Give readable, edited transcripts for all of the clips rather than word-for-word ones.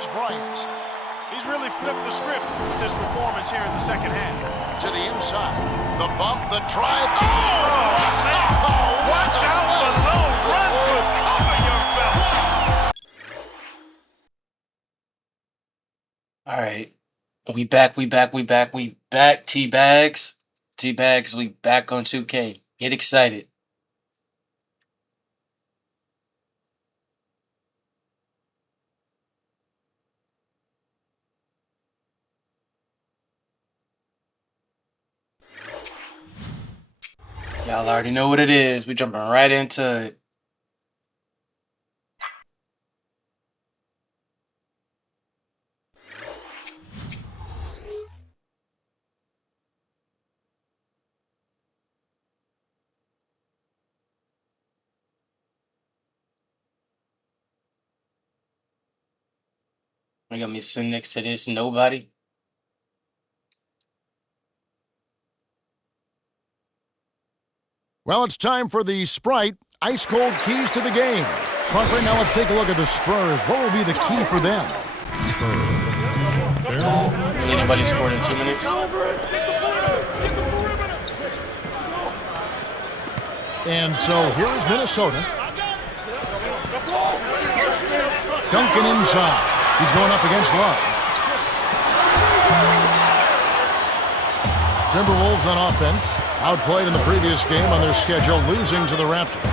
Here's Bryant. He's really flipped the script with his performance here in the second half. To the inside. The bump, the drive. Oh! Watch out below. Run for cover, young fella. All right. We back, T-Bags. T-Bags, we back on 2K. Get excited. Y'all already know what it is. We jumping right into it. I got me sitting next to this nobody. Well, it's time for the Sprite Ice Cold Keys to the game. But right now, let's take a look at the Spurs. What will be the key for them? Anybody scored in 2 minutes? And so here is Minnesota. Duncan inside. He's going up against Love. Timberwolves on offense. Outplayed in the previous game on their schedule, losing to the Raptors.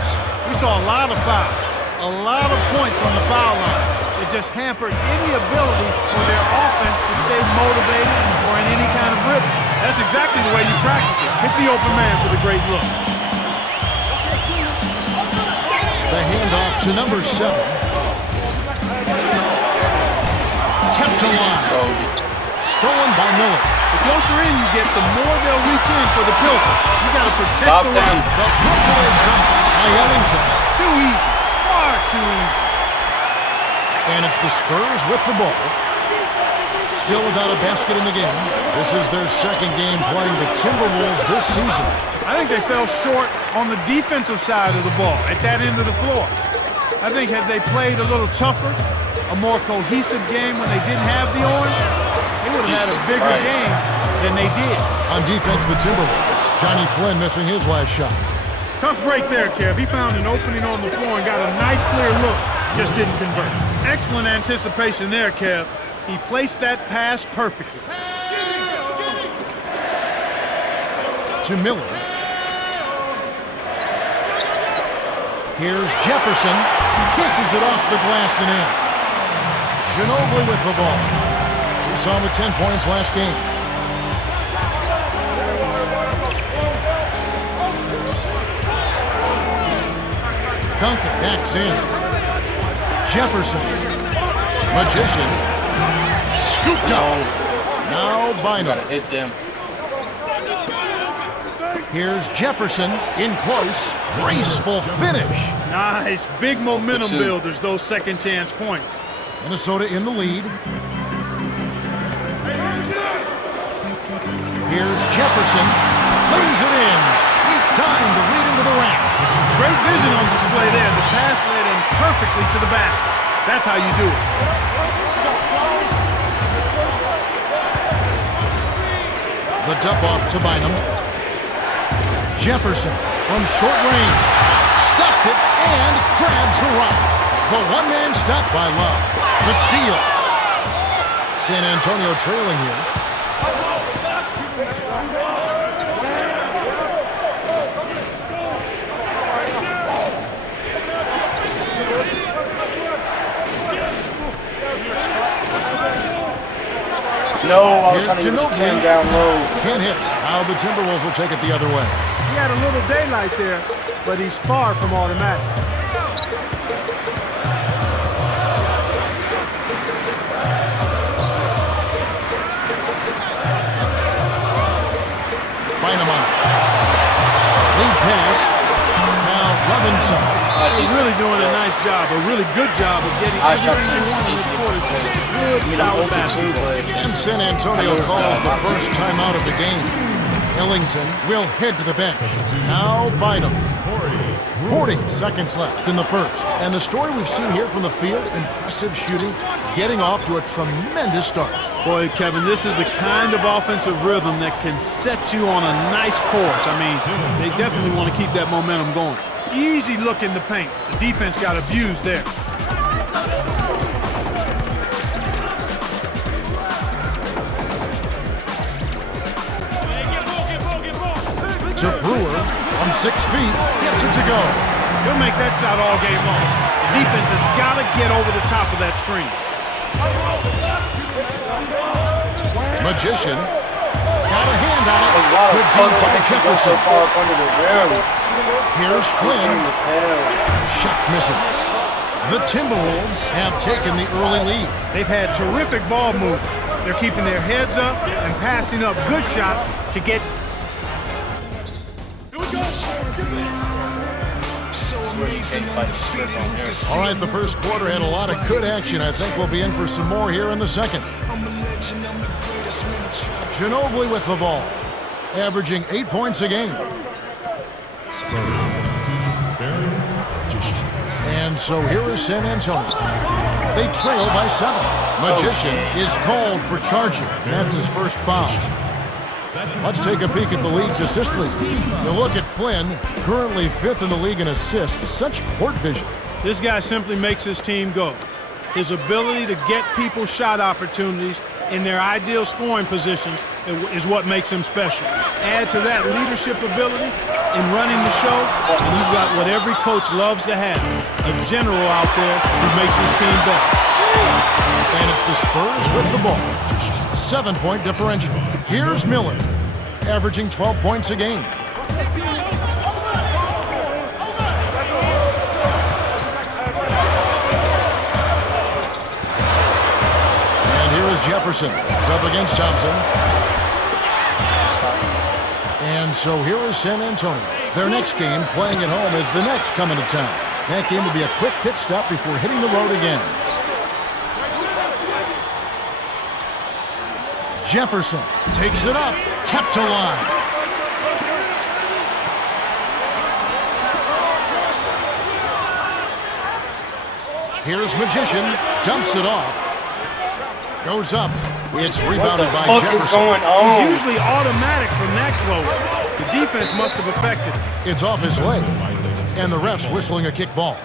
We saw a lot of fouls, a lot of points on the foul line. It just hampered any ability for their offense to stay motivated or in any kind of rhythm. That's exactly the way you practice it. Hit the open man for the great look. The handoff to number 7. Kept alive. Stolen by Miller. The closer in you get, the more they'll reach in for the filter. You got to protect Stop the them. rim. The Brooklyn jump by Ellington. Too easy, far too easy. And it's the Spurs with the ball. Still without a basket in the game. This is their second game playing the Timberwolves this season. I think they fell short on the defensive side of the ball, at that end of the floor. I think had they played a little tougher, a more cohesive game when they didn't have the orange, they would have had a bigger game than they did. On defense, the Timberwolves. Johnny Flynn missing his last shot. Tough break there, Kev. He found an opening on the floor and got a nice clear look. Just didn't convert. Excellent anticipation there, Kev. He placed that pass perfectly. To Miller. Here's Jefferson. Kisses it off the glass and in. Ginobili with the ball. We saw him with 10 points last game. Duncan backs in. Jefferson. Magician. Scooped up. Now Bynum. Gotta hit them. Here's Jefferson in close. Graceful finish. Nice. Big momentum two. builders, those second chance points. Minnesota in the lead. Here's Jefferson. Lays it in. Sweet time to lead into the rack. Great vision on display there. The pass led in perfectly to the basket. That's how you do it. The dump off to Bynum. Jefferson from short range. Stuffed it and grabs the rock. The one-man stop by Love. The steal. San Antonio trailing here. No, I was Here's trying to get Ginobili. 10 down low. Can't hit. Now the Timberwolves will take it the other way. He had a little daylight there, but he's far from automatic. Bynum on. Lead pass. Now Robinson. He's really doing a nice job, a really good job of getting I shot everything they want in this quarter. Just good, solid basketball. And San Antonio calls the first time out of the game. Ellington will head to the bench. Now Bynum. 40 seconds left in the first. And the story we've seen here from the field, impressive shooting, getting off to a tremendous start. Boy, Kevin, this is the kind of offensive rhythm that can set you on a nice course. I mean, they definitely want to keep that momentum going. Easy look in the paint. The defense got abused there. To Brewer from 6 feet, gets it to go. He'll make that shot all game long. The defense has got to get over the top of that screen. Magician got a hand on it. There's a lot of Good fun deep by coming to go so Jefferson. far up under the rim. Here's This game Flynn. is hell. Shot misses. The Timberwolves have taken the early lead. They've had terrific ball movement. They're keeping their heads up and passing up good shots to get. Swear you can't fight the script on here. All right, the first quarter had a lot of good action. I think we'll be in for some more here in the second. Ginobili with the ball, averaging 8 points a game. And so here is San Antonio. They trail by 7. Magician is called for charging. That's his first foul. Let's take a peek at the league's assist lead. You look at Flynn, currently 5th in the league in assists. Such court vision. This guy simply makes his team go. His ability to get people shot opportunities in their ideal scoring positions is what makes him special. Add to that leadership ability in running the show, and you've got what every coach loves to have, a general out there who makes his team better. And it's the Spurs with the ball. 7-point differential. Here's Miller, averaging 12 points a game. And here is Jefferson. He's up against Thompson. And so here is San Antonio. Their next game, playing at home, as the Nets come into town. That game will be a quick pit stop before hitting the road again. Jefferson takes it up, kept alive. Here's Magician, dumps it off. Goes up. It's What the rebounded by fuck Jefferson. is going It's on? usually automatic from that close. The defense must have affected it. It's off his leg. And the ref's whistling a kick ball.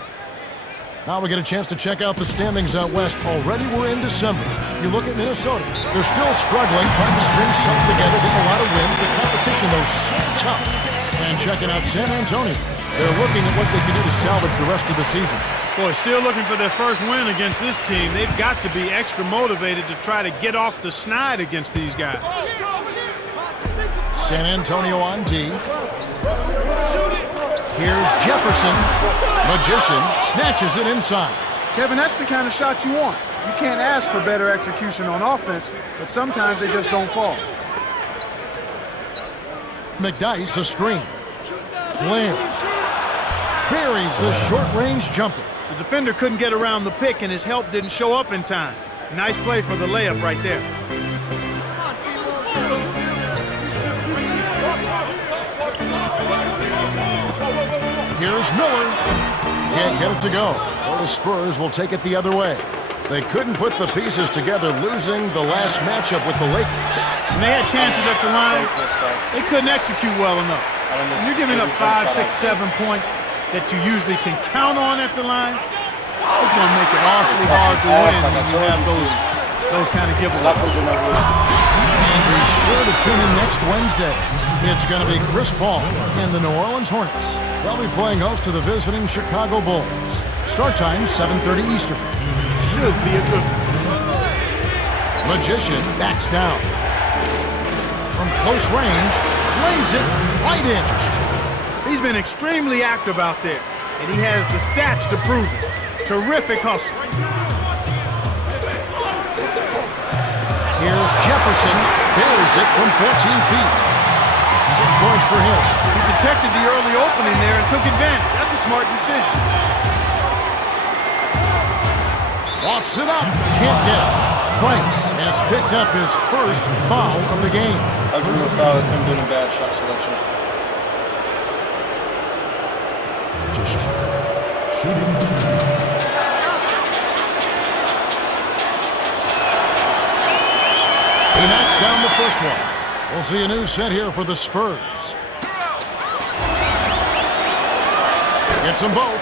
Now we get a chance to check out the standings out west. Already we're in December. You look at Minnesota. They're still struggling, trying to string something together, getting a lot of wins. The competition, though, so tough. And checking out San Antonio. They're looking at what they can do to salvage the rest of the season. Boy, still looking for their first win against this team. They've got to be extra motivated to try to get off the snide against these guys. San Antonio on D. Here's Jefferson. Magician snatches it inside. Kevin, that's the kind of shot you want. You can't ask for better execution on offense, but sometimes they just don't fall. McDyess a screen. Flynn buries the short-range jumper. The defender couldn't get around the pick, and his help didn't show up in time. Nice play for the layup right there. Here's Miller. Can't get it to go. Well, the Spurs will take it the other way. They couldn't put the pieces together, losing the last matchup with the Lakers. When they had chances at the line, So pissed off. they couldn't execute well enough. I don't When you're giving up 5, 6, 7 points that you usually can count on at the line, it's going to make it awfully hard to win Like I when you told have you those kind of Stop giveaways. punching over. And be sure to tune in next Wednesday. It's going to be Chris Paul and the New Orleans Hornets. They'll be playing host to the visiting Chicago Bulls. Start time, 7:30 Eastern. Should be a good one. Magician backs down. From close range, lays it right in. He's been extremely active out there, and he has the stats to prove it. Terrific hustle. Here's Jefferson, buries it from 14 feet. 6 points for him. He detected the early opening there and took advantage. That's a smart decision. Lofts it up, can't get it. Franks has picked up his first foul of the game. I drew a foul at them doing a bad shot selection. Shooting two. He knocks down the first one. We'll see a new set here for the Spurs. Gets them both.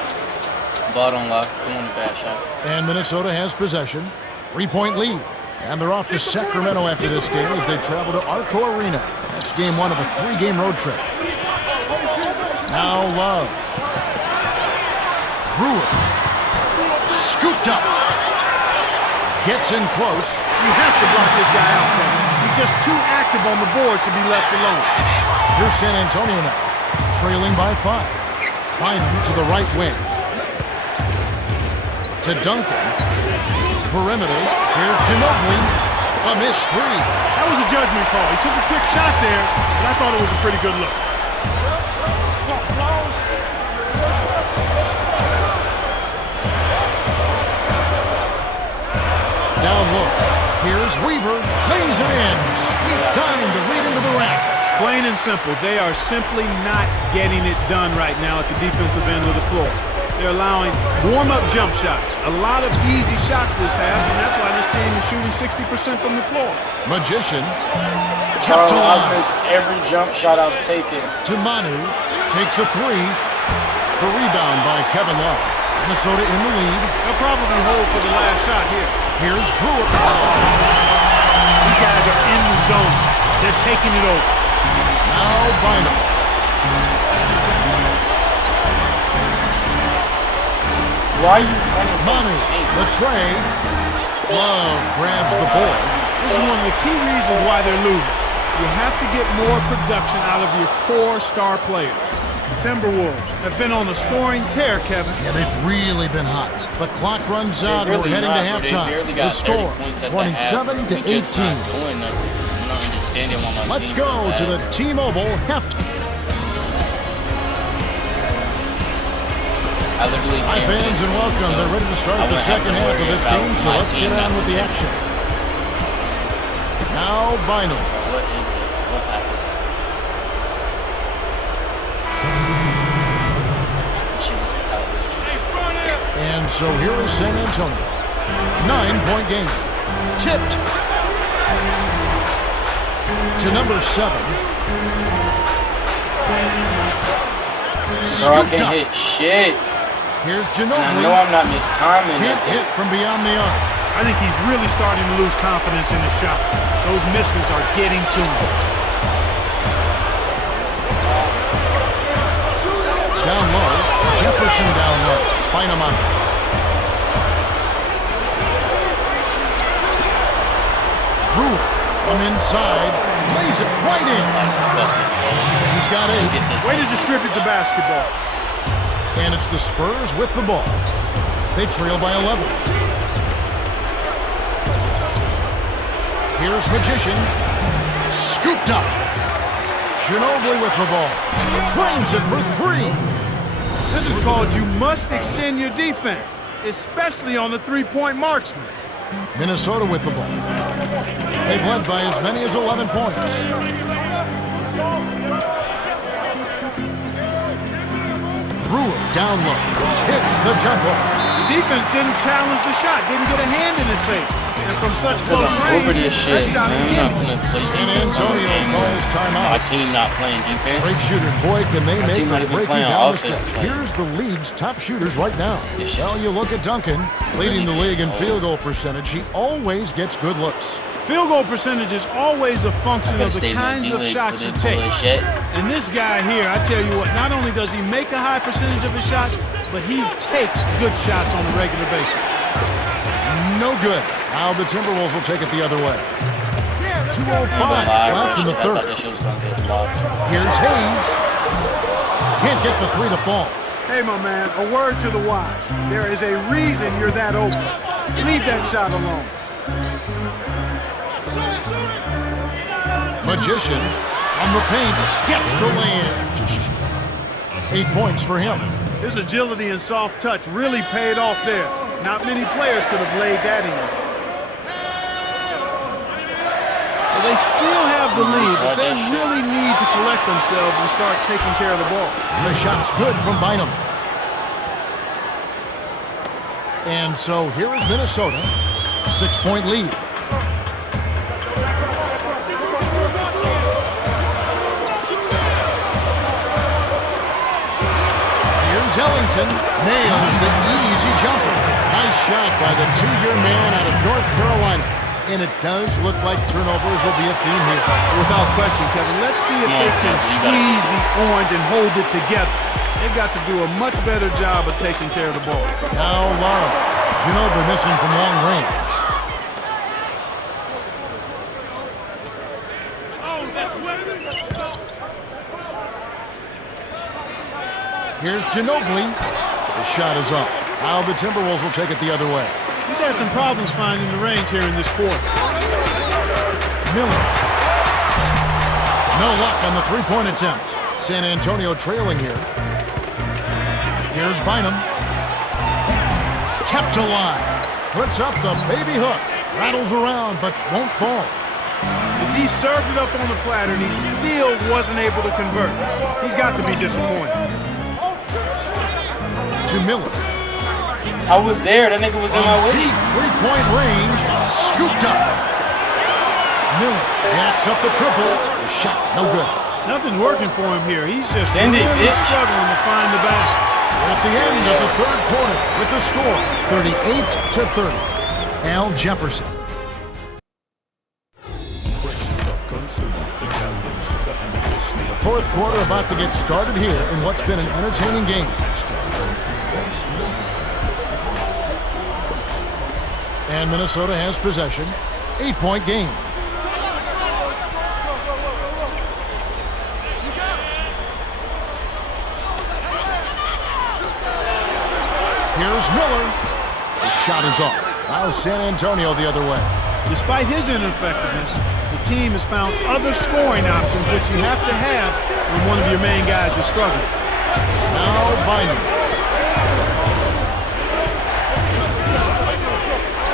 Ball don't lock. Don't want a bad shot. And Minnesota has possession. 3-point lead. And they're off to Sacramento after this game as they travel to Arco Arena. That's game one of a 3-game road trip. Now Love. Brewer. Scooped up. Gets in close. You have to block this guy out, Kevin. He's just too active on the boards to be left alone. Here's San Antonio now. Trailing by 5. Bynum to the right wing. To Duncan. Perimeter. Here's Ginobili. A missed three. That was a judgment call. He took a quick shot there, but I thought it was a pretty good look. Down low. Here's Weaver. Lays it in. Sweet time to lead into the rack. Plain and simple, they are simply not getting it done right now at the defensive end of the floor. They're allowing warm-up jump shots. A lot of easy shots this half, and that's why this team is shooting 60% from the floor. Magician. Bro, Kept I've alive. missed every jump shot I've taken. To Manu. Takes a three. The rebound by Kevin Love. Minnesota in the lead. They'll probably hold for the last shot here. Here's Brewer. These guys are in the zone. They're taking it over. Now Bynum. Why are you running? Manu. The tray. Love grabs the ball. This is one of the key reasons why they're losing. You have to get more production out of your core star players. Timberwolves have been on a scoring tear, Kevin. Yeah, they've really been hot. The clock runs out and we're Really heading to not, bro. They halftime. barely The got 30 score, points at the half, 27 to bro. We just 18. not doing nothing. I'm not understanding why my Let's team's go so to the bad. T-Mobile halftime. I literally Hi, came to fans, this and team, welcome. so They're ready to I start the wouldn't have second to half of worry this about game, so my let's team get not on with the contributing. action. Now Bynum. What is this? What's happening? Shit is outrageous. And so here is San Antonio. 9-point game. Tipped to number 7. Bro, I Scooped can't up. hit shit. Here's And I know Ginobili. I'm not mistiming Can't nothing. hit from beyond the arc. I think he's really starting to lose confidence in his shot. Those misses are getting to him. Down low. Jefferson down low. Bynum on. Brewer from inside. Lays it right in. He's got 8. Get this Way to distribute the basketball. And it's the Spurs with the ball. They trail by 11. Here's Magician. Scooped up. Ginobili with the ball. Drains it for 3. This is called you must extend your defense, especially on the three-point marksman. Minnesota with the ball. They've led by as many as 11 points. Brewer down low. Hits the jumper. The defense didn't challenge the shot, didn't get a hand in his face. And from such Because close I'm range, over this shit, that shot's man. I'm not in. finna play San defense on the Antonio game. calls My timeout. team not playing Great defense. shooters, boy, can they My make team not or even break you playing down the offense, stretch. like- Here's the league's top shooters right now. This shit. Well, you look at Duncan, leading the league in field goal percentage. He always gets good looks. Field goal percentage is always a I function could have of the stayed in the kinds of D-League for shots you this take. bullshit. And this guy here, I tell you what, not only does he make a high percentage of his shots, but he takes good shots on a regular basis. No good. Now the Timberwolves will take it the other way. 2:05 Lie, left in the I thought third. that shit was gonna get blocked. Here's Hayes. Can't get the 3 to fall. Hey, my man, a word to the wise. There is a reason you're that open. Leave that shot alone. Magician on the paint. Gets the land. 8 points for him. His agility and soft touch really paid off there. Not many players could have laid that in. But they still have the lead, but they really need to collect themselves and start taking care of the ball. The shot's good from Bynum. And so here is Minnesota, 6-point lead. Here's Ellington, nails the easy jumper. Nice shot by the two-year man out of North Carolina. And it does look like turnovers will be a theme here. Without question, Kevin. Let's see if they can squeeze the orange and hold it together. They've got to do a much better job of taking care of the ball. Now Lara. Ginobili missing from long range. Here's Ginobili. The shot is up. Now the Timberwolves will take it the other way. He's had some problems finding the range here in this quarter. Miller. No luck on the three-point attempt. San Antonio trailing here. Here's Bynum. Kept alive. Puts up the baby hook. Rattles around, but won't fall. He served it up on the platter, and he still wasn't able to convert. He's got to be disappointed. To Miller. I was there. That nigga was in my way. Deep three-point range. Scooped up. Miller jacks up the triple. The shot, no good. Nothing's working for him here. He's just Send it, really bitch. struggling to find the basket. At the end of the third quarter with the score, 38-30. Al Jefferson. The fourth quarter about to get started here in what's been an entertaining game. And Minnesota has possession. 8-point game. Here's Miller. The shot is off. Now San Antonio the other way. Despite his ineffectiveness, the team has found other scoring options which you have to have when one of your main guys is struggling. Now Bynum.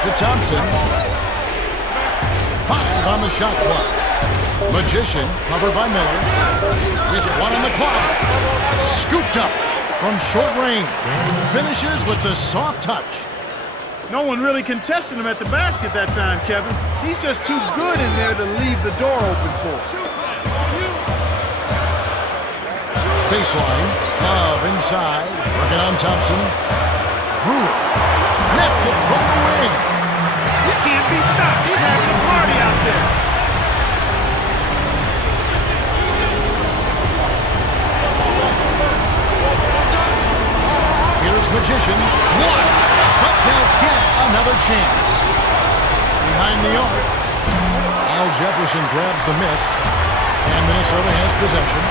To Thompson. 5 on the shot clock. Magician covered by Miller. With 1 on the clock. Scooped up from short range. Finishes with the soft touch. No one really contested him at the basket that time, Kevin. He's just too good in there to leave the door open for him. Baseline. Love inside. Working on Thompson. Brewer. Nets it from the wing. He can't be stopped. He's having a party out there. Here's Magician. Blocked. But they'll get another chance. Behind the arc. Al Jefferson grabs the miss. And Minnesota has possession.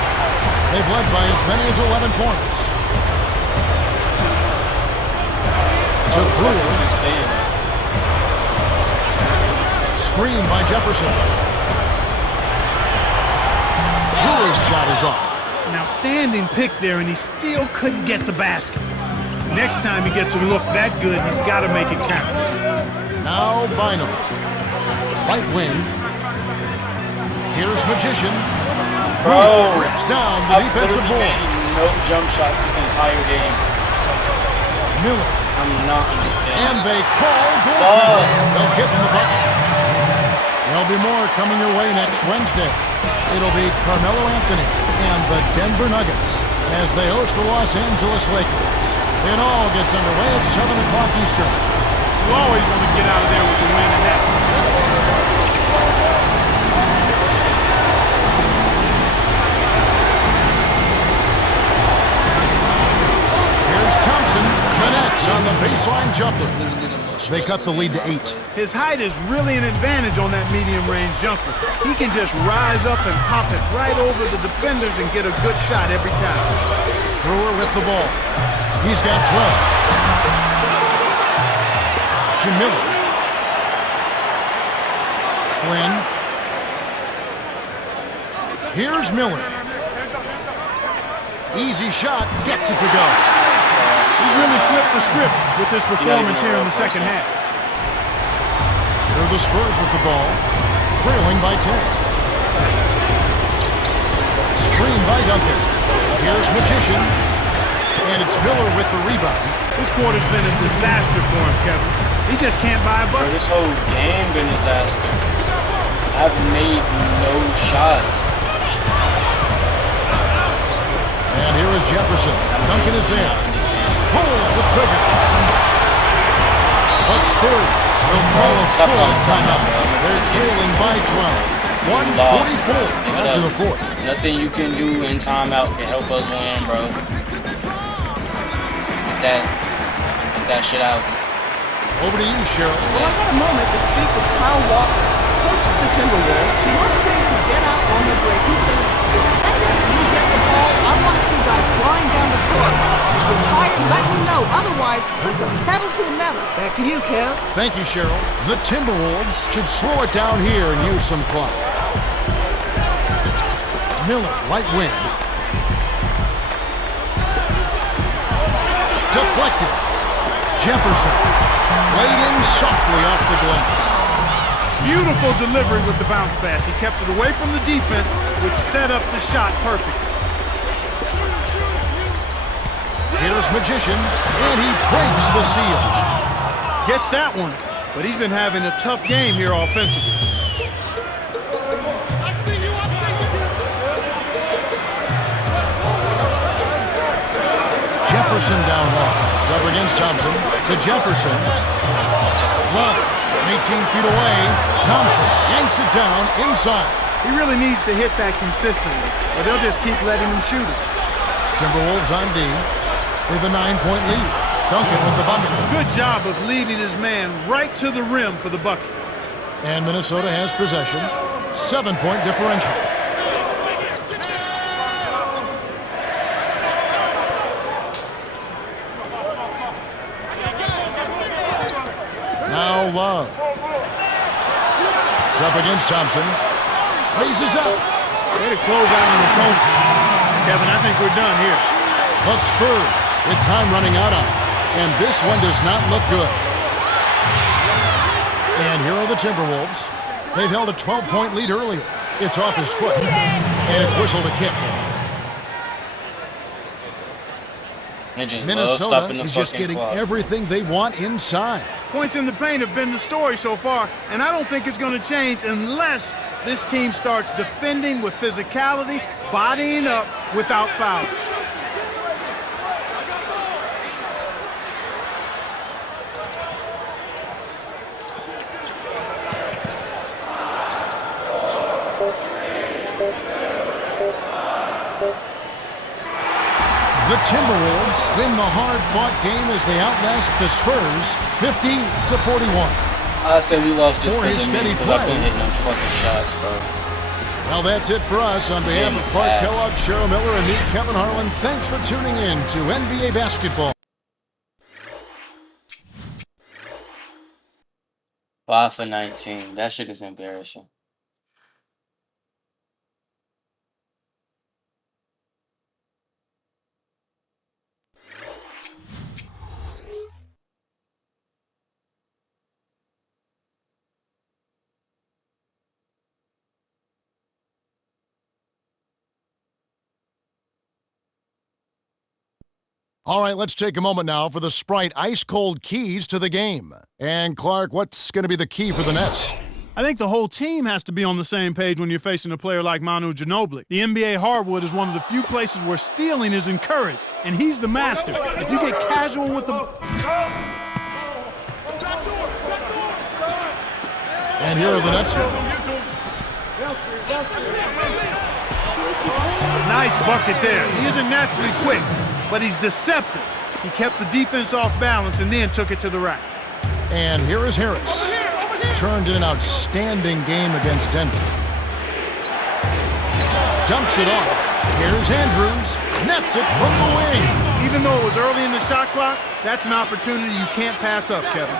They've led by as many as 11 points. To Brewer. Keep saying it. Screen by Jefferson. Brewer's shot is off. An outstanding pick there, and he still couldn't get the basket. Next time he gets a look that good, he's got to make it count. Now Bynum. Right wing. Here's Magician. Bro, Rips down the I've defensive literally board. made no jump shots this entire game. Miller. I'm not understanding. And they call goaltending. They'll hit in the bucket. There'll be more coming your way next Wednesday. It'll be Carmelo Anthony and the Denver Nuggets as they host the Los Angeles Lakers. It all gets underway at 7 o'clock Eastern. You always want to get out of there with the win in that one. Here's Thompson. Connects on the baseline jumper. They cut the lead to 8. His height is really an advantage on that medium-range jumper. He can just rise up and pop it right over the defenders and get a good shot every time. Brewer with the ball. He's got 12. To Miller. Flynn. Here's Miller. Easy shot. Gets it to go. He really flipped the script with this performance here in the second half. They're the Spurs with the ball. Trailing by 10. Screen by Duncan. Here's Magician. And it's Miller with the rebound. This quarter's been a disaster for him, Kevin. He just can't buy a Bro, bucket. this whole game been a disaster. I've made no shots. And here is Jefferson. Duncan is there. Pulls the trigger. The Spurs will call a Stop full calling timeout. timeout, bro. They're trailing by 12. Lost. 144 Give it after up. the fourth. Nothing you can do in timeout can help us win, bro. Get that shit out. Over to you, Cheryl. Well, I got a moment to speak with Kyle Walker, coach of the Timberwolves. He wants them to get out on the break. He says, the second you get the ball, I want to see guys flying down the court. If you're tired, let me know. Otherwise, put the pedal to the metal. Back to you, Kev. Thank you, Cheryl. The Timberwolves should slow it down here and use some clock. Miller, right wing. Deflected. Jefferson. Laid in softly off the glass. Beautiful delivery with the bounce pass. He kept it away from the defense, which set up the shot perfectly. Here's Magician, and he breaks the seal. Gets that one, but he's been having a tough game here offensively. Jefferson down low. He's up against Thompson. To Jefferson. Love. 18 feet away. Thompson yanks it down inside. He really needs to hit that consistently, or they'll just keep letting him shoot it. Timberwolves on D with a 9-point lead. Duncan with the bucket. Good job of leading his man right to the rim for the bucket. And Minnesota has possession. 7-point differential. Now Love. It's up against Thompson. Raises up. Way to close out an opponent. Kevin, I think we're done here. The Spurs with time running out on it. And this one does not look good. And here are the Timberwolves. They've held a 12-point lead earlier. It's off his foot. And it's whistled a kick. They just love Minnesota stopping the is just fucking getting clock. everything they want inside. Points in the paint have been the story so far, and I don't think it's going to change unless this team starts defending with physicality, bodying up without fouls. The Timberwolves win the hard-fought game as they outlast the Spurs 50-41. I said we lost this For because his of me, steady because I play. couldn't hit no fucking shots, bro. Well, that's it for us. On behalf Team of Clark ass. Kellogg, Cheryl Miller, and me, Kevin Harlan, thanks for tuning in to NBA Basketball. 5 for 19. That shit is embarrassing. All right, let's take a moment now for the Sprite ice-cold keys to the game. And Clark, what's going to be the key for the Nets? I think the whole team has to be on the same page when you're facing a player like Manu Ginobili. The NBA hardwood is one of the few places where stealing is encouraged, and he's the master. If you get casual with the... And here are the Nets. Nice bucket there. He isn't naturally quick, but he's deceptive. He kept the defense off balance and then took it to the rack. And here is Harris. Turned in an outstanding game against Denver. Dumps it off. Here's Andrews. Nets it from the wing. Even though it was early in the shot clock, that's an opportunity you can't pass up, Kevin.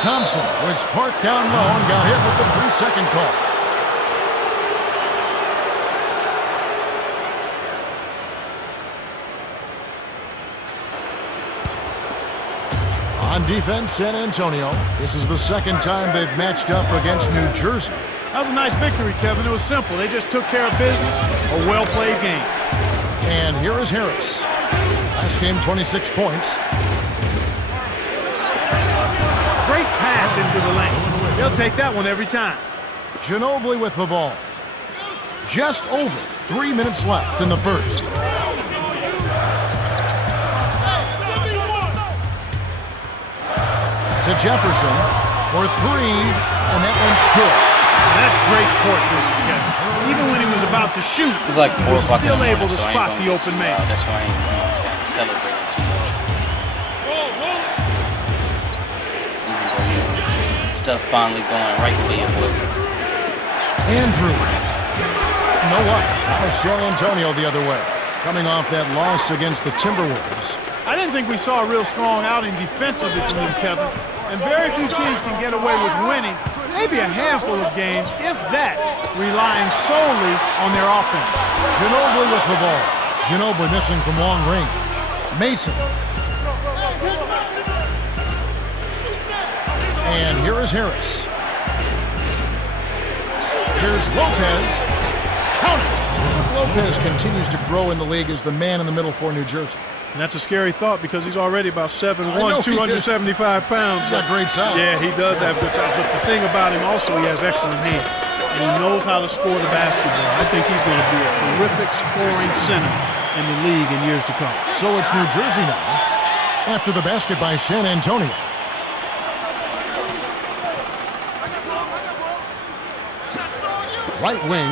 Thompson was parked down low and got hit with the 3-second call. On defense, San Antonio. This is the second time they've matched up against New Jersey. That was a nice victory, Kevin. It was simple. They just took care of business. A well-played game. And here is Harris. Last game, 26 points. Great pass into the lane. They'll take that one every time. Ginobili with the ball. Just over 3 minutes left in the first. To Jefferson for three, and that one's good. That's great court vision, Kevin. Even when he was about to shoot, It's like he 4 was o'clock in the still morning, able to so I ain't spot gonna the get open too man. loud. That's why I ain't, you know what I'm saying, celebrating too much. Even though, you know, stuff finally going right for you, boy. Andrews. You know what? Now San Antonio the other way. Coming off that loss against the Timberwolves. I didn't think we saw a real strong outing defensively from them, Kevin. And very few teams can get away with winning. Maybe a handful of games, if that, relying solely on their offense. Ginobili with the ball. Ginobili missing from long range. Mason. And here is Harris. Here's Lopez. Count it. Lopez continues to grow in the league as the man in the middle for New Jersey. And that's a scary thought because he's already about 7'1", I know he is. 275 pounds. He's got great size. Yeah, he does have good size. But the thing about him also, he has excellent hands. And he knows how to score the basketball. I think he's going to be a terrific scoring center in the league in years to come. So it's New Jersey now. After the basket by San Antonio. Right wing.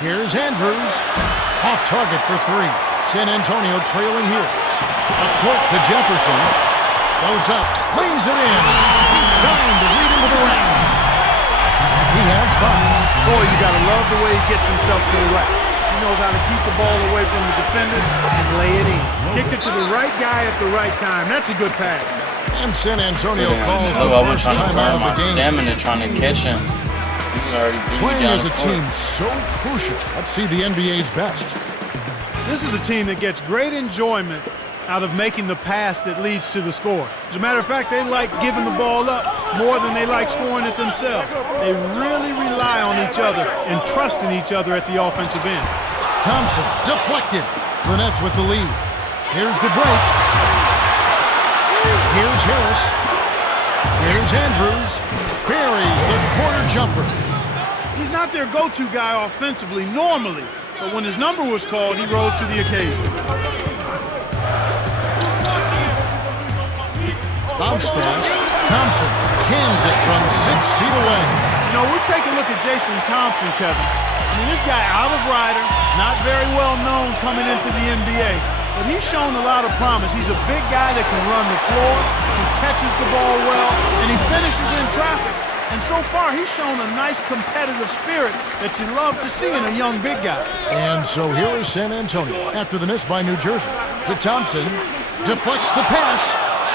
Here's Andrews. Off target for three. San Antonio trailing here. A court to Jefferson. Goes up. Lays it in. Sweet time to lead into the rack. He has five. Boy, you got to love the way he gets himself to the rack. He knows how to keep the ball away from the defenders and lay it in. Kicked it to the right guy at the right time. That's a good pass. And San Antonio So, calls slow. the I've been first trying to time out burn my of the game. stamina trying to catch him. He already beat me Playing down as a the court. team so crucial. Let's see the NBA's best. This is a team that gets great enjoyment out of making the pass that leads to the score. As a matter of fact, they like giving the ball up more than they like scoring it themselves. They really rely on each other and trust in each other at the offensive end. Thompson deflected. The Nets with the lead. Here's the break. Here's Harris. Here's Andrews. Buries the corner jumper. He's not their go-to guy offensively normally, but when his number was called, he rose to the occasion. Bounce pass. Thompson cans it from 6 feet away. You know, we take a look at Jason Thompson, Kevin. I mean, this guy out of Rider, not very well known coming into the NBA, but he's shown a lot of promise. He's a big guy that can run the floor, he catches the ball well, and he finishes in traffic. And so far, he's shown a nice competitive spirit that you love to see in a young big guy. And so here is San Antonio after the miss by New Jersey. To Thompson. Deflects the pass.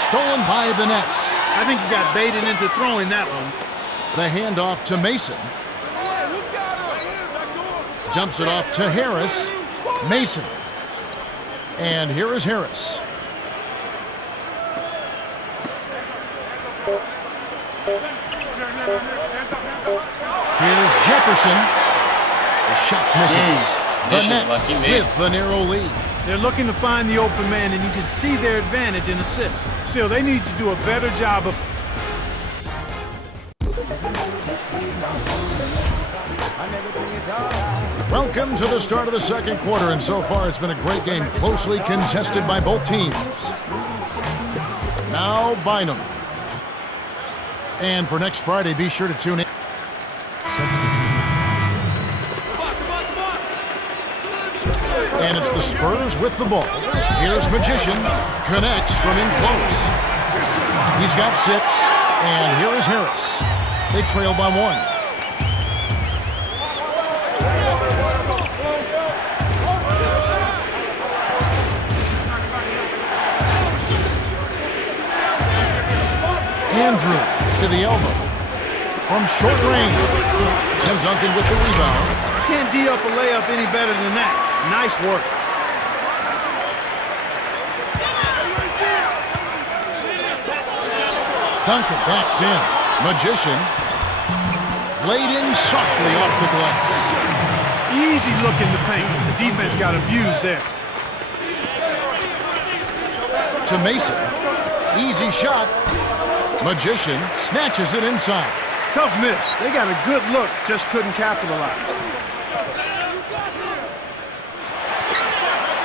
Stolen by the Nets. I think he got baited into throwing that one. The handoff to Mason. Dumps it off to Harris. Mason. And here is Harris. Here's Jefferson. The shot misses. The Mission, Nets like he made. with the narrow lead. They're looking to find the open man, and you can see their advantage in assists. Still, they need to do a better job of... Welcome to the start of the second quarter, and so far it's been a great game, closely contested by both teams. Now Bynum. And for next Friday, be sure to tune in. And it's the Spurs with the ball. Here's Magician. Connects from in close. He's got 6. And here is Harris. They trail by 1. Andrews to the elbow. From short range. Tim Duncan with the rebound. Can't D up a layup any better than that. Nice work. Duncan backs in. Magician laid in softly off the glass. Easy look in the paint. The defense got abused there. To Mason. Easy shot. Magician snatches it inside. Tough miss. They got a good look, just couldn't capitalize.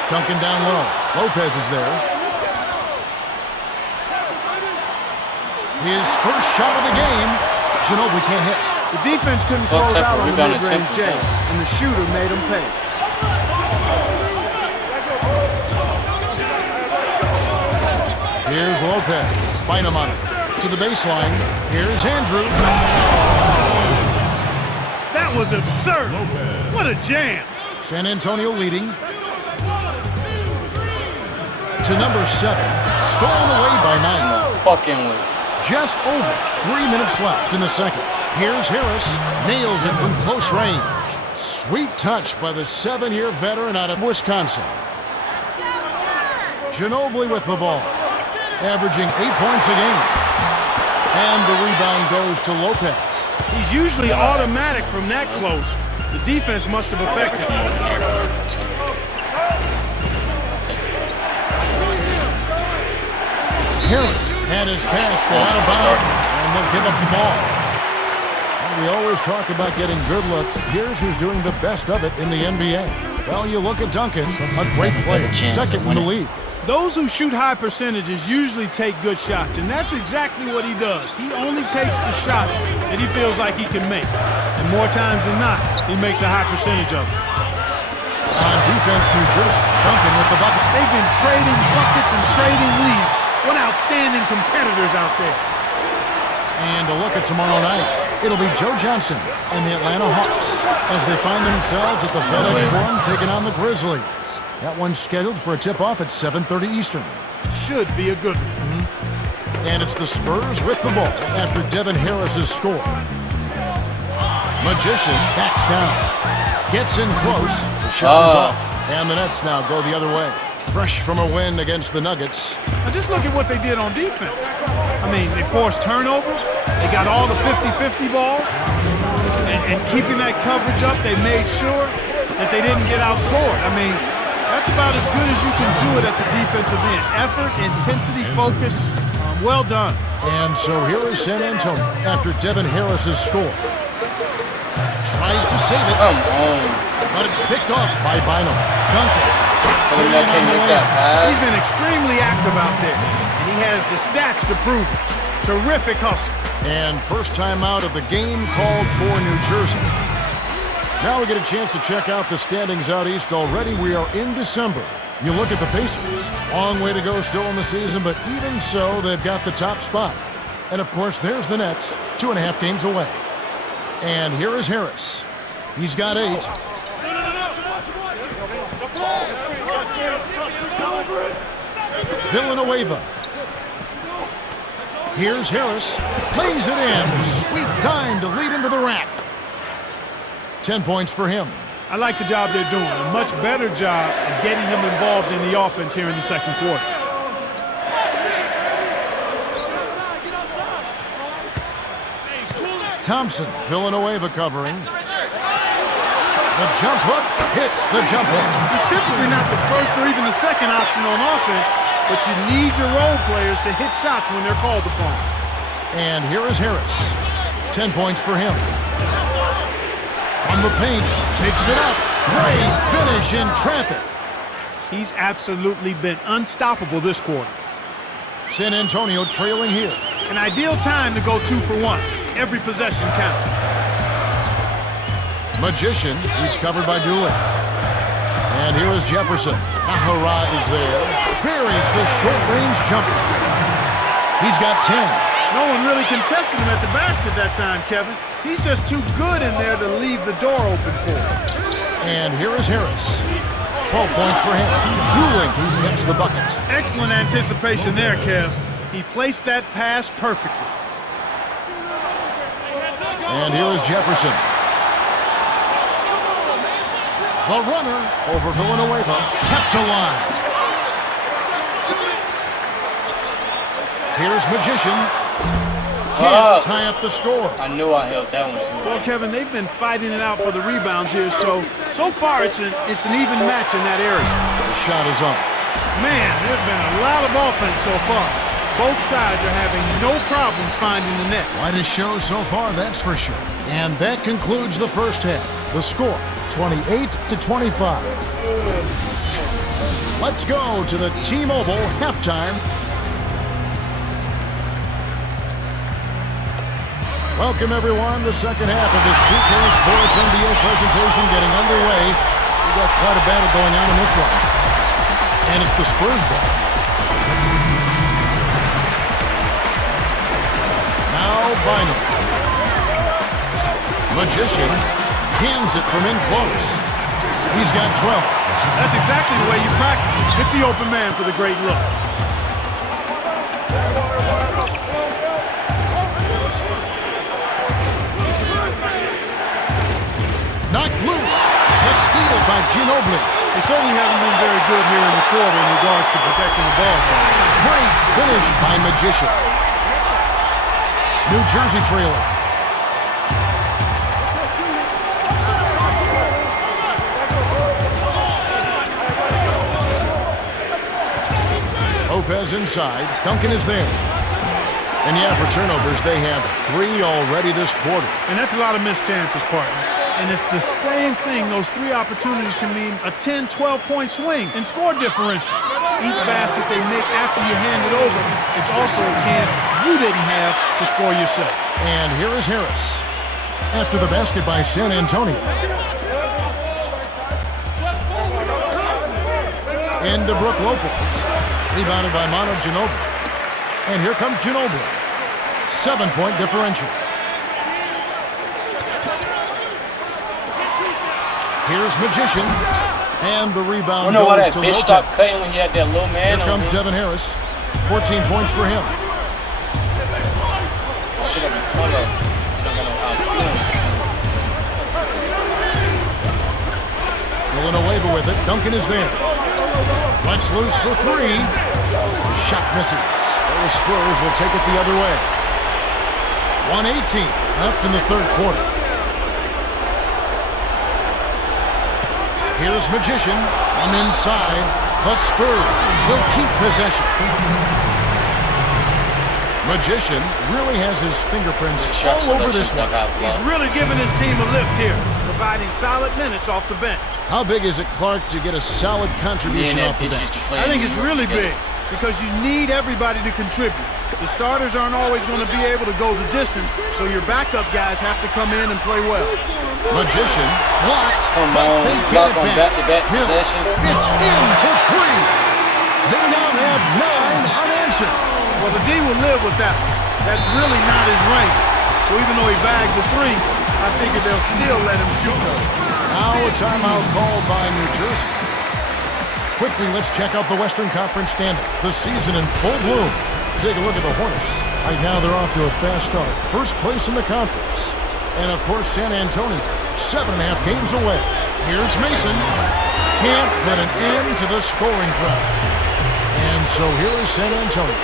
Duncan down low. Lopez is there. His first shot of the game. Ginobili can't hit. The defense couldn't Full close tempo, out on the rebound mid-range attempt. jam, and the shooter made him pay. Here's Lopez. Bynum on it. To the baseline. Here's Andrew. That was absurd. What a jam. San Antonio leading. To number 7. Stolen away by Knight. No fucking way. Just over 3 minutes left in the second. Here's Harris. Nails it from close range. Sweet touch by the 7-year veteran out of Wisconsin. Ginobili with the ball. Averaging 8 points a game. And the rebound goes to Lopez. He's usually automatic from that close. The defense must have affected him. Harris had his pass go out of bounds, and they'll give up the ball. And we always talk about getting good looks. Here's who's doing the best of it in the NBA. Well, you look at Duncan, a great player, second in the league. Those who shoot high percentages usually take good shots, and that's exactly what he does. He only takes the shots that he feels like he can make. And more times than not, he makes a high percentage of them. On defense, New Jersey, Duncan with the bucket. They've been trading buckets and trading leads. What outstanding competitors out there. And a look at tomorrow night. It'll be Joe Johnson and the Atlanta Hawks as they find themselves at the FedEx Forum taking on the Grizzlies. That one's scheduled for a tip-off at 7:30 Eastern. Should be a good one. And it's the Spurs with the ball after Devin Harris has scored. Magician backs down. Gets in close. The shot is off. And the Nets now go the other way. Fresh from a win against the Nuggets. Now just look at what they did on defense. I mean, they forced turnovers. They got all the 50-50 balls. And keeping that coverage up, they made sure that they didn't get outscored. I mean, that's about as good as you can do it at the defensive end. Effort, intensity, focus. Well done. And so here is San Antonio after Devin Harris has scored. Tries to save it. Come on. But it's picked off by Bynum. Duncan. He's been extremely active out there, and he has the stats to prove it. Terrific hustle. And first time out of the game called for New Jersey. Now we get a chance to check out the standings out east. Already we are in December. You look at the Pacers. Long way to go still in the season, but even so, they've got the top spot. And of course, there's the Nets, 2.5 games away. And here is Harris. He's got 8. Villanueva. Here's Harris. Lays it in. Sweet dime to lead into the rack. 10 points for him. I like the job they're doing. A much better job of getting him involved in the offense here in the second quarter. Thompson. Villanueva covering. The jump hook hits the jump hook. He's typically not the first or even the second option on offense, but you need your role players to hit shots when they're called upon. And here is Harris. 10 points for him. On the paint, takes it up. Great finish in traffic. He's absolutely been unstoppable this quarter. San Antonio trailing here. An ideal time to go 2 for 1. Every possession counts. Magician, he's covered by Dooley. And here is Jefferson. Ahara is there. Buries the short-range jumper. He's got 10. No one really contested him at the basket that time, Kevin. He's just too good in there to leave the door open for him. And here is Harris. 12 points for him. Dooley gets the bucket. Excellent anticipation there, Kev. He placed that pass perfectly. And here is Jefferson. The runner over Villanueva, kept alive. Here's Magician. can't tie up the score. I knew I held that one too. Well, Kevin, they've been fighting it out for the rebounds here, so far it's an even match in that area. The shot is up. Man, there's been a lot of offense so far. Both sides are having no problems finding the net. Quite a show so far, that's for sure. And that concludes the first half. The score, 28-25. Let's go to the T-Mobile halftime. Welcome, everyone. The second half of this 2K Sports NBA presentation getting underway. We've got quite a battle going on in this one. And it's the Spurs ball. Now Bynum. Magician hands it from in close. He's got 12. That's exactly the way you practice. Hit the open man for the great look. Knocked loose. The steal by Ginobili. They certainly haven't been very good here in the quarter in regards to protecting the ball. Great finish by Magician. New Jersey trailer. Lopez inside. Duncan is there. And yeah, for turnovers, they have 3 already this quarter. And that's a lot of missed chances, partner. And it's the same thing. Those 3 opportunities can mean a 10, 12-point swing in score differential. Each basket they make after you hand it over, it's also a chance you didn't have to score yourself. And here is Harris. After the basket by San Antonio. Into Brook Lopez. Rebounded by Manu Ginobili. And here comes Ginobili. 7-point differential. Here's Magician. And the rebound I don't know why goes that to bitch Lopez. stopped cutting when he had that little man Here on comes him. Devin Harris. 14 points for him. Should have been told up. He don't got no IQ on his team. Villanueva with it. Duncan is there. Lets loose for 3. Shot misses. The Spurs will take it the other way. 1:18 left in the third quarter. Here's Magician. From inside. The Spurs will keep possession. Magician really has his fingerprints Shot all over selection this one. dugout He's block. really giving his team a lift here, providing solid minutes off the bench. How big is it, Clark, to get a solid Me and contribution that off the bitch bench? used to play I in think New it's York really together. big because you need everybody to contribute. The starters aren't always going to be able to go the distance, so your backup guys have to come in and play well. Magician blocked. Come but on, they get block it on back. back-to-back Hill. possessions. It's in for 3. They now have 9 unanswered. Well, the D will live with that one. That's really not his range. So even though he bagged the 3, I figure they'll still let him shoot those. Now a timeout called by New Jersey. Quickly, let's check out the Western Conference standings. The season in full bloom. Take a look at the Hornets. Right now, they're off to a fast start. First place in the conference. And, of course, San Antonio, 7.5 games away. Here's Mason. Can't put an end to the scoring drought. And so here is San Antonio.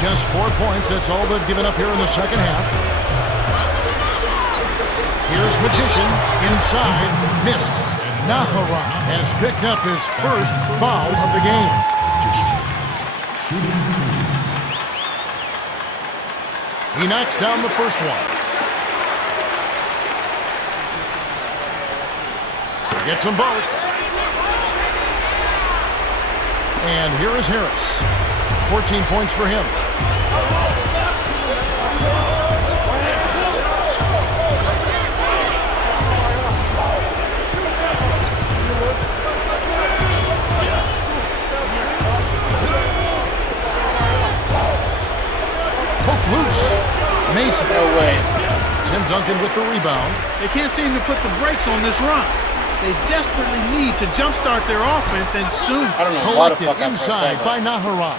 Just 4 points. That's all they've given up here in the second half. Here's Magician. Inside. Missed. Nahara has picked up his first foul of the game. He knocks down the first one. Gets them both. And here is Harris. 14 points for him. Poke loose. Mason. No way. Tim Duncan with the rebound. They can't seem to put the brakes on this run. They desperately need to jumpstart their offense, and soon. I don't know why the Collected fuck I pressed inside that by button. Nahara.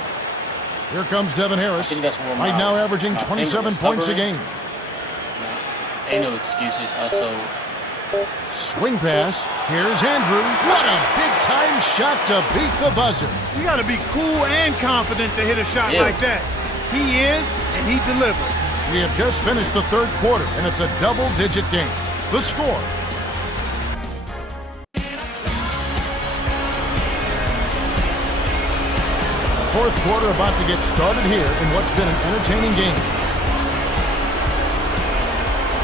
Here comes Devin Harris. I think that's where Right now my- averaging my 27 finger was points a hovering. game. Ain't no excuses. I sold. Swing pass. Here's Andrew. What a big-time shot to beat the buzzer. You got to be cool and confident to hit a shot Yeah. like that. He is, and he delivers. We have just finished the third quarter, and it's a double-digit game. The score. Fourth quarter about to get started here in what's been an entertaining game.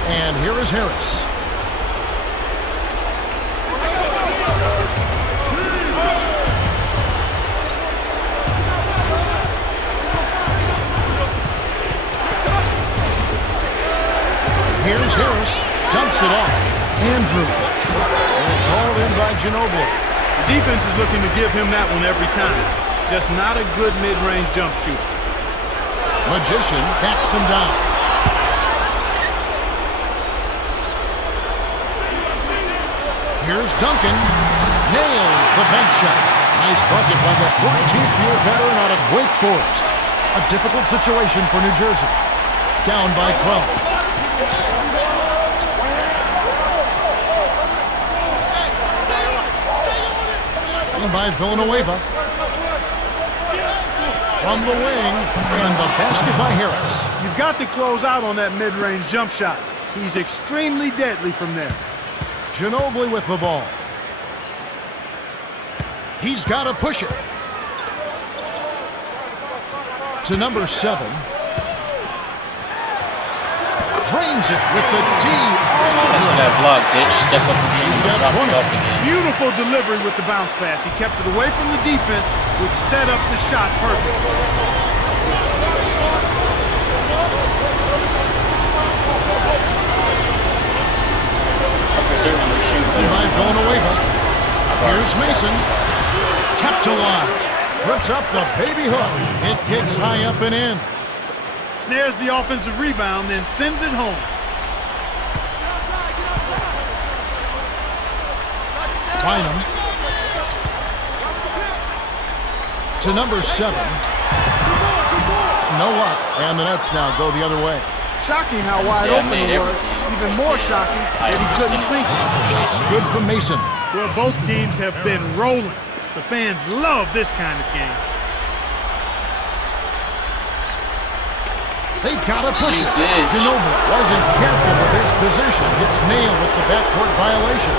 And here is Harris. Here's Harris, dumps it off. Andrews. And it's hauled in by Ginobili. The defense is looking to give him that one every time. Just not a good mid-range jump shooter. Magician backs him down. Here's Duncan. Nails the bank shot. Nice bucket by the 14th-year veteran out of Wake Forest. A difficult situation for New Jersey. Down by 12. By Villanueva. From the wing, and the basket by Harris. You've got to close out on that mid-range jump shot. He's extremely deadly from there. Ginobili with the ball. He's got to push it. To number 7. Frames it with the D all over. That's for that block, bitch. Step up again and drop it off again. Beautiful delivery with the bounce pass. He kept it away from the defense, which set up the shot perfect. For certain, they shoot better. By Villanueva. Here's Mason. Kept alive. Puts up the baby hook. It kicks high up and in. Snares the offensive rebound, then sends it home. Bynum. To number 7. No luck. And the Nets now go the other way. Shocking how wide open it was. Even more shocking that he couldn't sink it. Good for Mason. Well, both teams have been rolling. The fans love this kind of game. They've got to push it. Ginobili wasn't careful with his position. Gets nailed with the backcourt violation.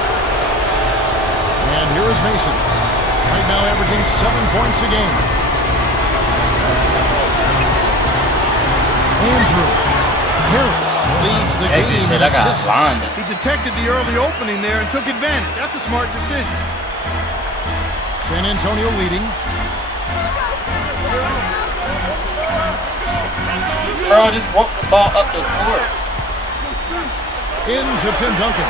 And here is Mason. Right now averaging 7 points a game. Andrews. Harris leads the game. Said I got blindness. He detected the early opening there and took advantage. That's a smart decision. San Antonio leading. Bro, just walk the ball up the court. Into Tim Duncan.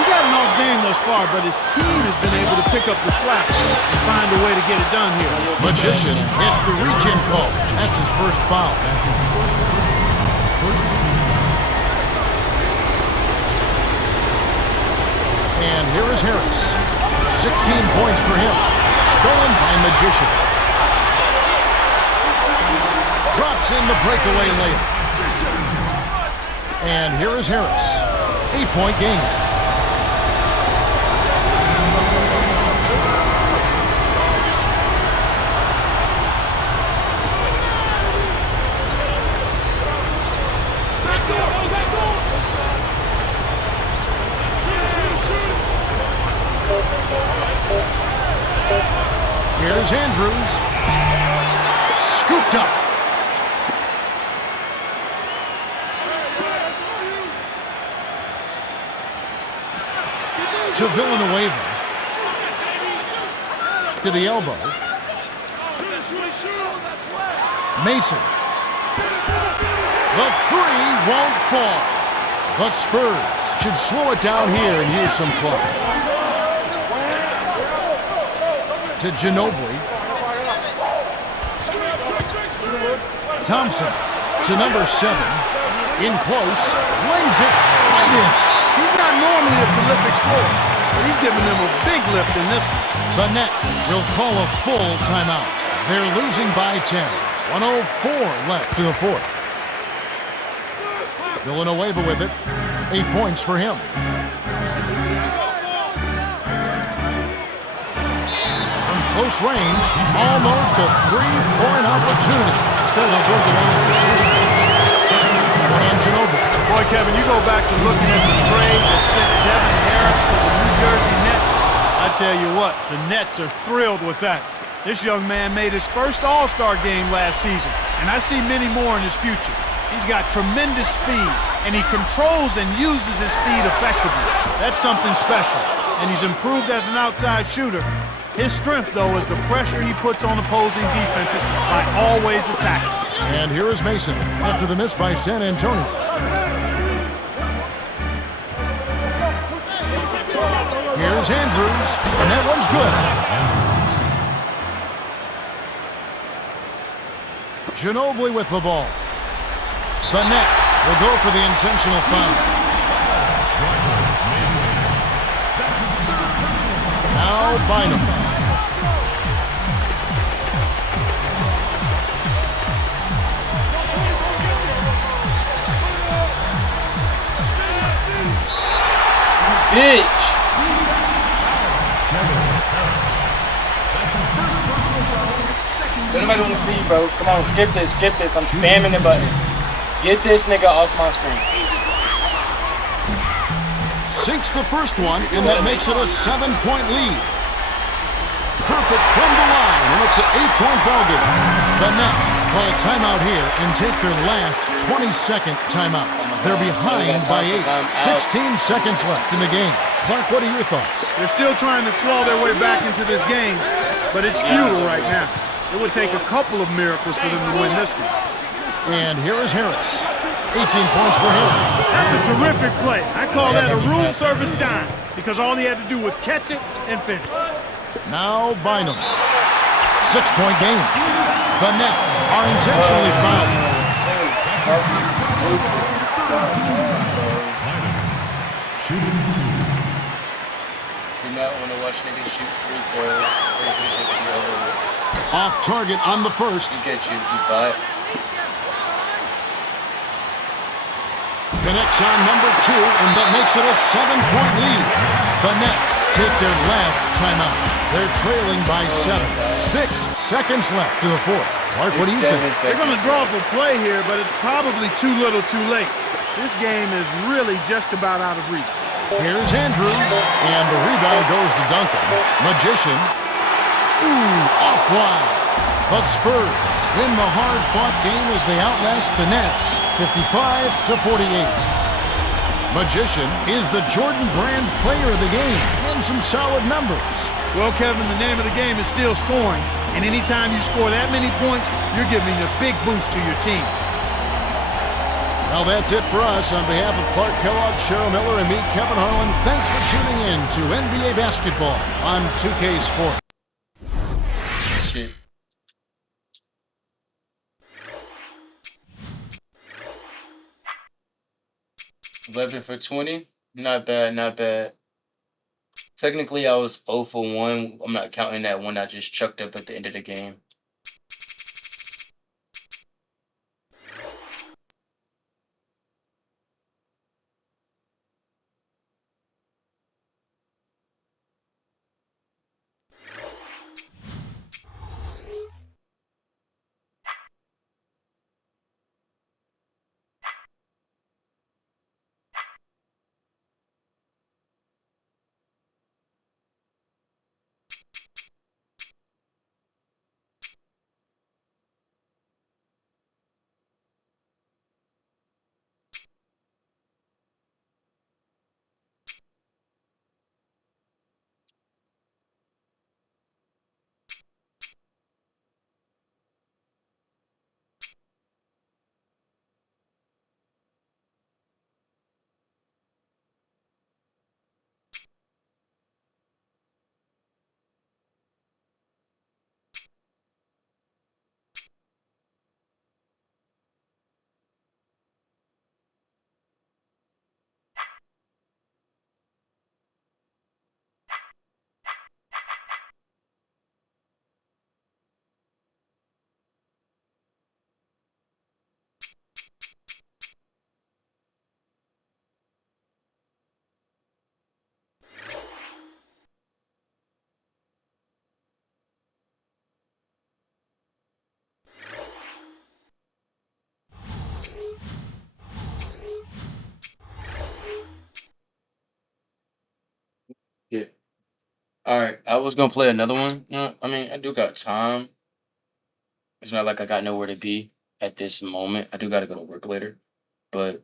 He's had an off game thus far, but his team has been able to pick up the slack and find a way to get it done here. Magician gets the reach-in call. That's his first foul. And here is Harris. 16 points for him. Stolen by Magician. Drops in the breakaway layup. And here is Harris. 8-point game. Here's Andrews. Scooped up. To Villanueva. To the elbow. Mason. The three won't fall. The Spurs should slow it down here and use some clock. To Ginobili. Thompson to number 7. In close. Lays it right in. He's not normally a prolific scorer, but he's giving them a big lift in this one. The Nets will call a full timeout. They're losing by 10. 104 left in the fourth. Villanueva with it. 8 points for him. From close range, almost a 3-point opportunity. Still a good line for 2. And Ginobili. Boy, Kevin, you go back to looking at the trade that sent Devin Harris to the New Jersey Nets. I tell you what, the Nets are thrilled with that. This young man made his first All-Star game last season, and I see many more in his future. He's got tremendous speed, and he controls and uses his speed effectively. That's something special, and he's improved as an outside shooter. His strength, though, is the pressure he puts on opposing defenses by always attacking. And here is Mason after the miss by San Antonio. Here's Andrews, and that one's good. Ginobili with the ball. The Nets will go for the intentional foul. Now Bynum. Bitch. Nobody want to see you, bro. Come on, skip this, skip this. I'm spamming the button. Get this nigga off my screen. Sinks the first one, and that makes it a 7-point lead. Perfect from the line, and it's an 8-point ballgame. The Nets play a timeout here and take their last 22nd timeout. They're behind by 8. 16 seconds left in the game. Clark, what are your thoughts? They're still trying to claw their way back into this game, but it's futile right now. It would take a couple of miracles for them to win this one. And here is Harris. 18 points for him. That's a terrific play. I call that a room service dime because all he had to do was catch it and finish. Now Bynum. 6-point game. The Nets are intentionally fouled. Do not want to watch niggas shoot free throws. Wait for this shit to be over with. Off target on the first. Look at you butt. Connects on number 2, and that makes it a 7-point lead. The Nets take their last timeout. They're trailing by 7. 6 seconds left to the fourth. Mark, what do you think? They're going to draw up a play here, but it's probably too little too late. This game is really just about out of reach. Here's Andrews, and the rebound goes to Duncan. Magician. Ooh, offline. The Spurs win the hard-fought game as they outlast the Nets, 55-48. Magician is the Jordan Brand player of the game, and some solid numbers. Well, Kevin, the name of the game is still scoring, and anytime you score that many points, you're giving a big boost to your team. Well, that's it for us. On behalf of Clark Kellogg, Cheryl Miller, and me, Kevin Harlan, thanks for tuning in to NBA Basketball on 2K Sports. Shit. $11 for 20. Not bad, not bad. Technically, I was 0 for 1. I'm not counting that one I just chucked up at the end of the game. Yeah. All right. I was gonna play another one. I mean, I do got time. It's not like I got nowhere to be at this moment. I do gotta go to work later, but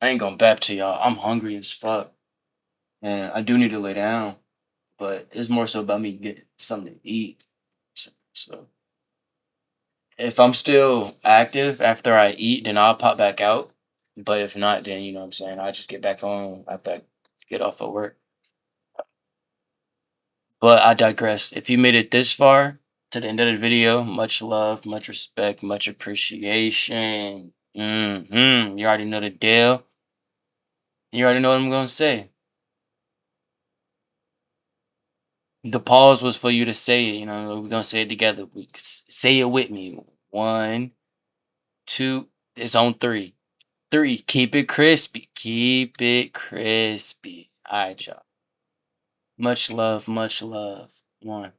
I ain't gonna bap to y'all. I'm hungry as fuck, and I do need to lay down. But it's more so about me getting something to eat. So if I'm still active after I eat, then I'll pop back out. But if not, then you know what I'm saying. I just get back on after I get off of work. But I digress. If you made it this far to the end of the video, much love, much respect, much appreciation. You already know the deal. You already know what I'm gonna say. The pause was for you to say it. You know, we're gonna say it together. Say it with me. 1, 2. It's on 3. 3. Keep it crispy. Keep it crispy. All right, y'all. Much love. Much love. 1.